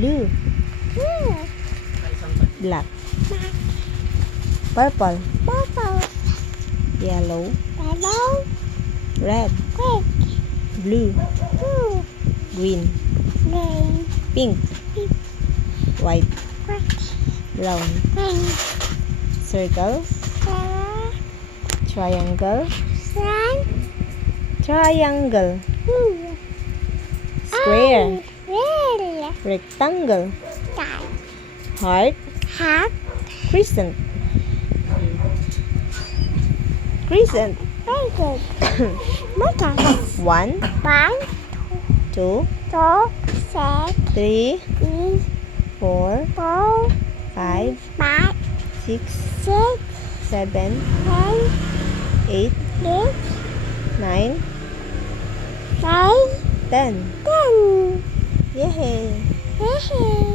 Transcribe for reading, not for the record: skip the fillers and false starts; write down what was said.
Blue. Black. Purple. Yellow. Red. Blue. Green. Pink. White. Brown. Circle. Triangle. Square. Rectangle. Heart. Crescent. One, two, three, four, five, six, seven, eight, nine, 10. Yay!